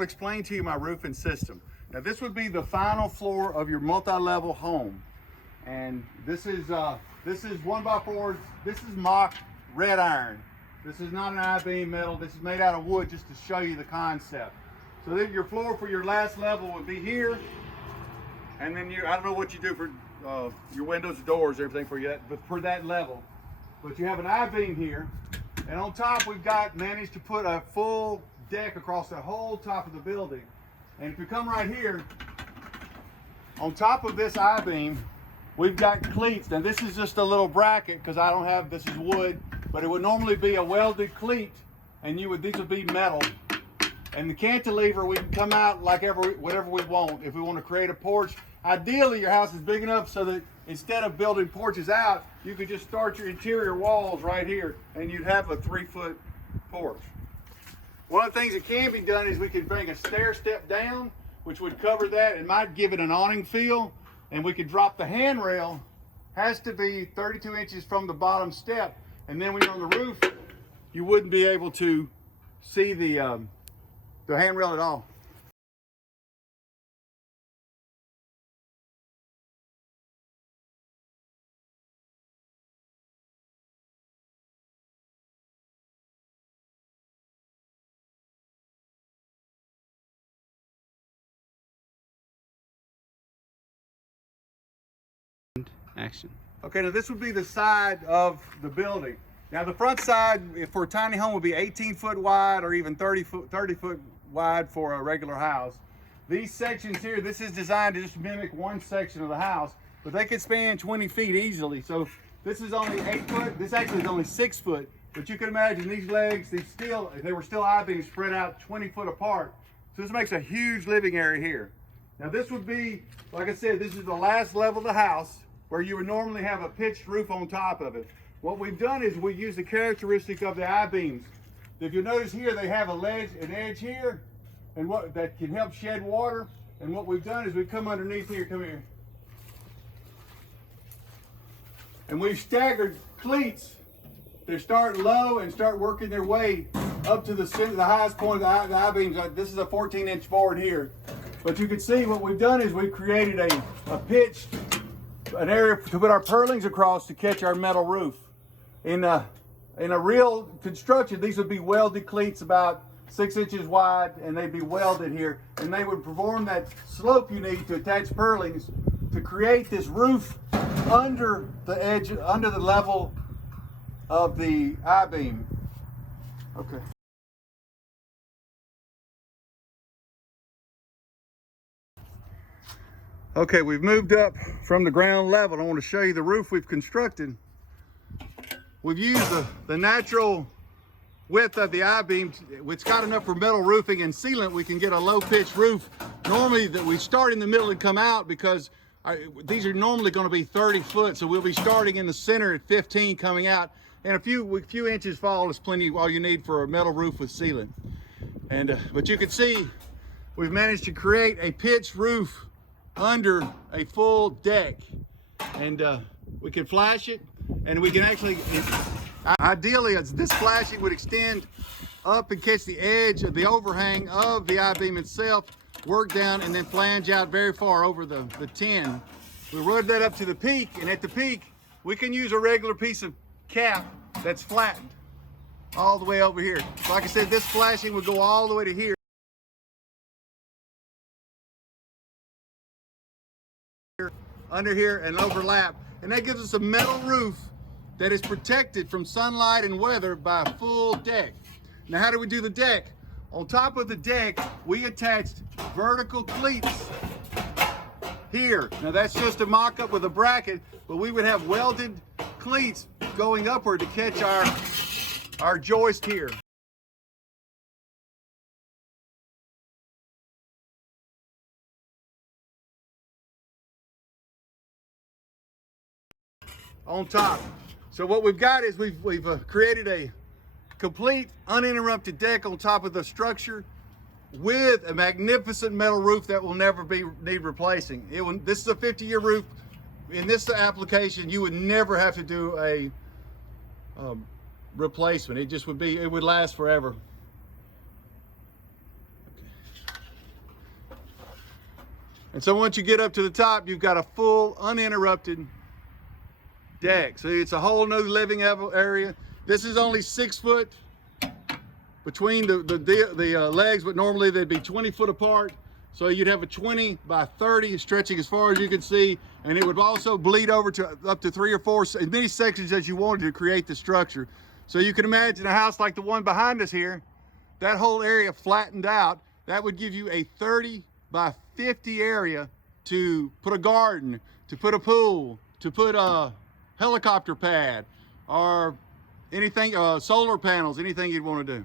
would explain to you my roofing system. Now this would be the final floor of your multi-level home. And this is 1x4s, this is mock red iron. This is not an I-beam metal, this is made out of wood just to show you the concept. So then your floor for your last level would be here. And then I don't know what you do for your windows, doors, everything for you, but for that level. But you have an I-beam here. And on top we've managed to put a full deck across the whole top of the building. And if you come right here, on top of this I-beam, we've got cleats. Now this is just a little bracket because I don't have, this is wood, but it would normally be a welded cleat, and these would be metal. And the cantilever, we can come out like whatever we want. If we want to create a porch, ideally your house is big enough so that instead of building porches out, you could just start your interior walls right here and you'd have a 3-foot porch. One of the things that can be done is we could bring a stair step down, which would cover that and might give it an awning feel. And we could drop the handrail, has to be 32 inches from the bottom step. And then when you're on the roof, you wouldn't be able to see the handrail at all. Action. Okay, now this would be the side of the building. Now the front side, for a tiny home, would be 18 foot wide or even 30 foot wide for a regular house. These sections here, this is designed to just mimic one section of the house, but they could span 20 feet easily. So this is only 8 foot, this actually is only 6 foot, but you can imagine these legs, they were still I-beams spread out 20 foot apart. So this makes a huge living area here. Now this would be, like I said, this is the last level of the house, where you would normally have a pitched roof on top of it. What we've done is we use the characteristics of the I-beams. If you notice here, they have an edge here, and that can help shed water. And what we've done is we come underneath here, come here. And we've staggered cleats. They start low and start working their way up to the center, the highest point of the I-beams. This is a 14-inch board here. But you can see what we've done is we've created a pitched, an area to put our purlins across to catch our metal roof. In a real construction, these would be welded cleats about 6 inches wide, and they'd be welded here, and they would perform that slope you need to attach purlins to create this roof under the edge, under the level of the I-beam. Okay. Okay, we've moved up from the ground level. I want to show you the roof we've constructed. We've used the natural width of the I-beam. It's got enough for metal roofing and sealant. We can get a low pitched roof. Normally that we start in the middle and come out because these are normally going to be 30 foot. So we'll be starting in the center at 15 coming out. And a few inches fall is plenty, all you need for a metal roof with sealant. And but you can see we've managed to create a pitched roof under a full deck, and we can flash it, and we can actually, ideally this flashing would extend up and catch the edge of the overhang of the I-beam itself, work down, and then flange out very far over the tin. We run that up to the peak, and at the peak we can use a regular piece of cap that's flattened all the way over here. Like I said, this flashing would go all the way to here, under here, and overlap, and that gives us a metal roof that is protected from sunlight and weather by a full deck. Now how do we do the deck? On top of the deck we attached vertical cleats here. Now that's just a mock-up with a bracket, but we would have welded cleats going upward to catch our joist here. On top. So what we've got is we've created a complete uninterrupted deck on top of the structure with a magnificent metal roof that will never need replacing. This is a 50-year roof. In this application, you would never have to do a replacement. It would last forever. Okay. And so once you get up to the top, you've got a full uninterrupted deck. So it's a whole new living area. This is only 6 foot between the legs, but normally they'd be 20 foot apart. So you'd have a 20 by 30 stretching as far as you can see, and it would also bleed over to up to 3 or 4, as many sections as you wanted to create the structure. So you can imagine a house like the one behind us here, that whole area flattened out, that would give you a 30 by 50 area to put a garden, to put a pool, to put a helicopter pad, or anything, solar panels, anything you'd want to do.